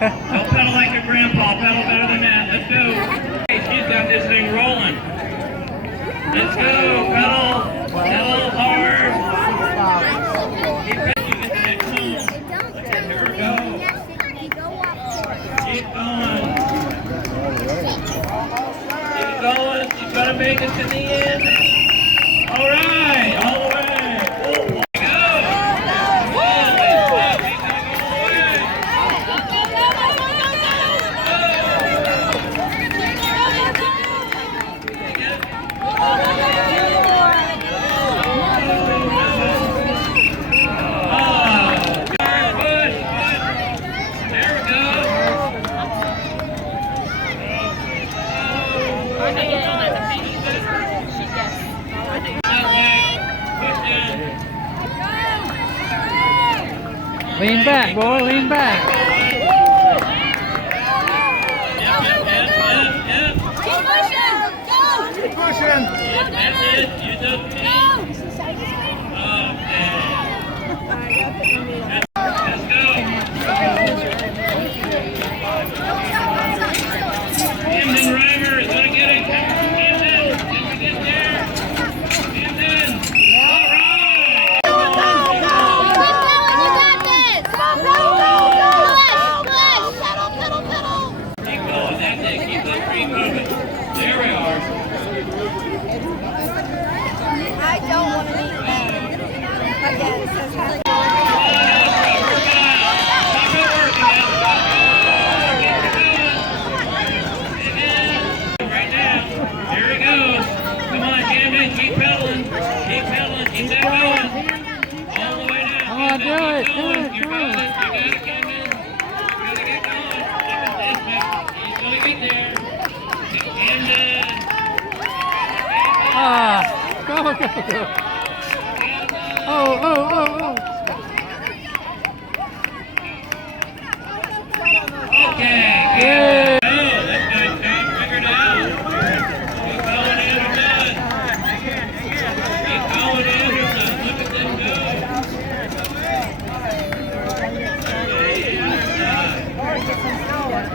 Don't pedal like your grandpa. Pedal better than that. Let's go. Hey, she's got this thing rolling. Let's go. Pedal. Pedal hard. Keep pedal. You get the next one. Here we go. Keep going. Keep going. She's going to make it to the end. All right. All the way. Lean back, boy, lean back. Keep pushing! Go! Keep pushing! That's it. You just keep. Let's go. Camden Reimer is going to get it. Camden, did we get there? Camden. All right. Go! Keep going. That's it. Keep that tree moving. There we are. I don't want to eat that. Again, it says Keep it working. Right now. Here it goes. Come on, Camden. Keep pedaling. Keep pedaling. Keep that going. All the way down. Come on, do it, do it, You do got it. it. You got it, Camden. You gotta get going. Keep it this way. He's gonna get there. Camden. Ah, go, go, go. Oh, oh, oh, oh. Okay. Yeah. Oh, that guy's got figured out. Keep going, Anderson. Keep going, Anderson. Look at them go.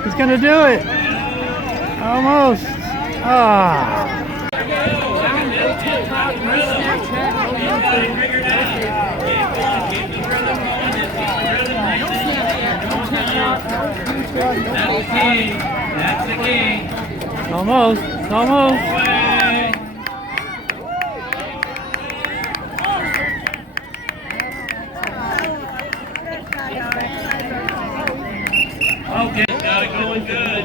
He's gonna do it. Almost. Ah. Look at this kid. Rhythm. He's got it figured out. Keep going. Keep the rhythm going. Keep the rhythm nice and easy. That's the key. That's the key. Almost. Almost. Away. Okay, he's got it going good.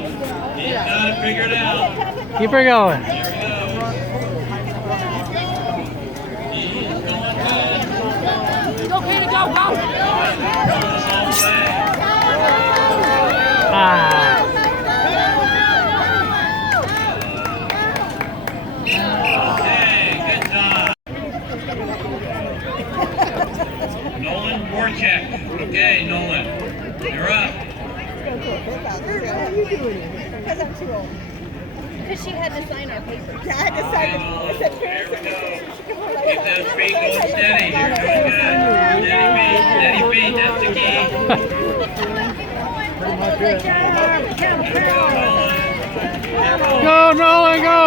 He's got it figured out. Keep her going. There we go. He's going good. Go, Peter, go, go! Going all the way. Ah. Okay, good job. Nolan Warcheck. Okay, Nolan, you're up. Because I'm too old. Because she had to sign our papers. Yeah, I had to sign it. I said, There we go. she can hold Keep those feet going steady. You're doing good. Steady feet, that's the key. Go, Nolan, go.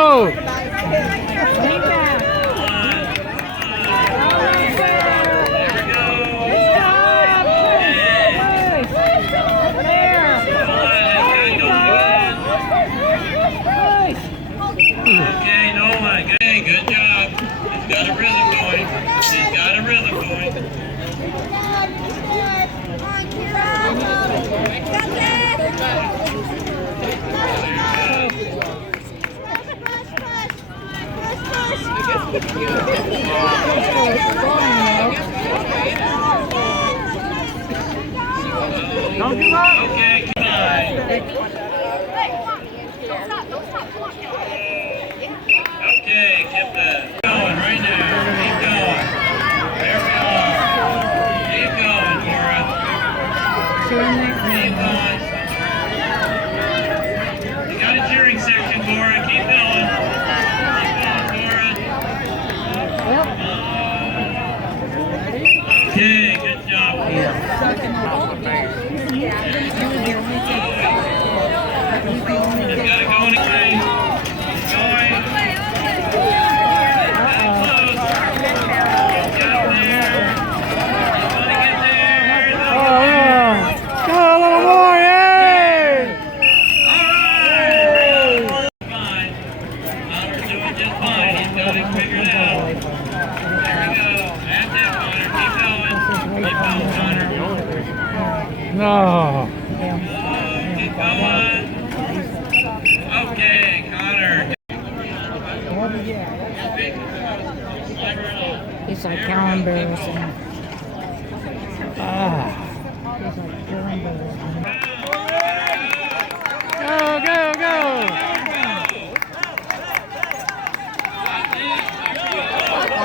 Okay, Nolan. Okay, good job. He's got a rhythm going. He's got a rhythm going. Don't give up. Okay, come on. Okay, keep that going right now. Keep going. There we are. Keep going, Laura. Keep going. You got a cheering section, Laura. Keep going. Keep going, Laura. Okay, good job. embarrassing. Ah. Go, go, go!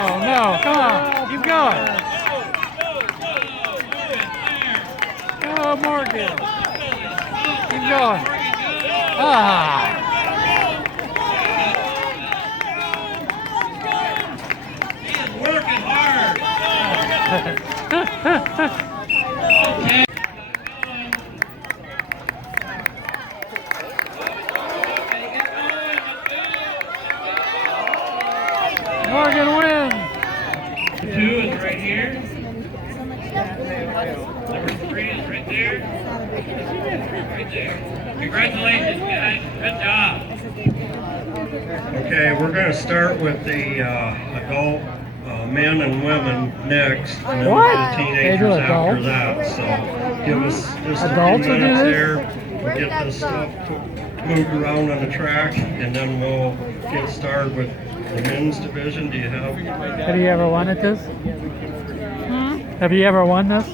Oh no, come on, keep going. Go, Morgan. Keep going. Ah. He's working hard. Okay. Morgan wins. 2 is right here. Number 3 is right there. Right there. Congratulations, guys. Good job. Okay, we're going to start with the adult men and women next, and then What? the They do teenagers after adults? that. So give us just a Adults few will do minutes this? there. We'll get this stuff moved around on the track, and then we'll get started with the men's division. Do you have? Have you ever won at this? Have you ever won this?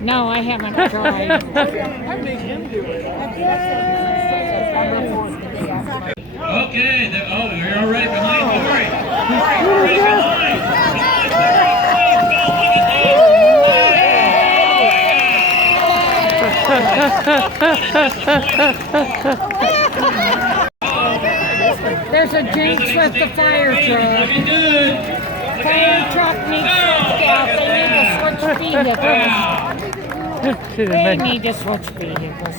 No, I haven't tried. Okay. Oh, you're all right behind Lori. Lori, right behind. There's a jinx with the fire truck. Looking good. Fire truck needs to switch vehicles. They need to switch vehicles.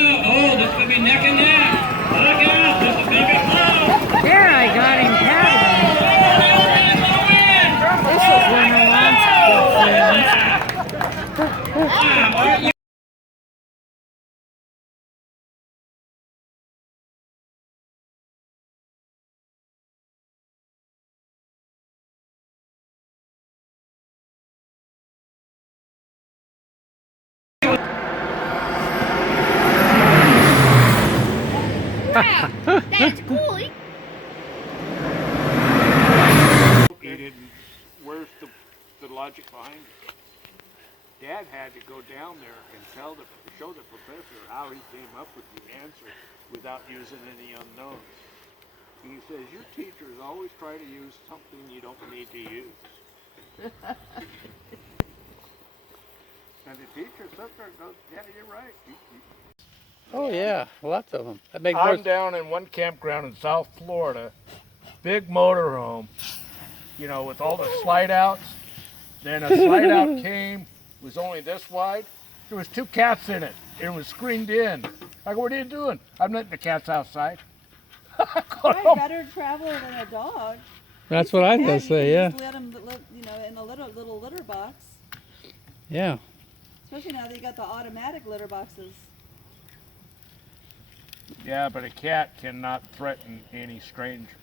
Oh, this could be neck and neck. Look out, this is going to be close. There, I got him covered. This is when I want to That's cool. He didn't. Where's the logic behind it? Dad had to go down there and show the professor how he came up with the answer without using any unknowns. He says, your teachers always try to use something you don't need to use. And the teacher sits there and goes, yeah, you're right. Oh yeah, lots of them. That makes I'm down in one campground in South Florida, big motorhome, you know, with all the slide outs. Then a slide out came, was only this wide. There was 2 cats in it. It was screened in. I go, what are you doing? I'm letting the cats outside. Probably better travel than a dog. That's what I was gonna say. Yeah. Just let them live, you know, in a little litter box. Yeah. Especially now that you got the automatic litter boxes. Yeah, but a cat cannot threaten any stranger.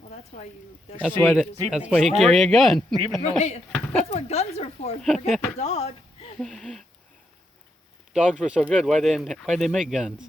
Well, that's why you. That's why why. you just That's make why you sure- carry a gun. Even though Right. That's what guns are for. Forget the dog. Dogs were so good. Why they make guns?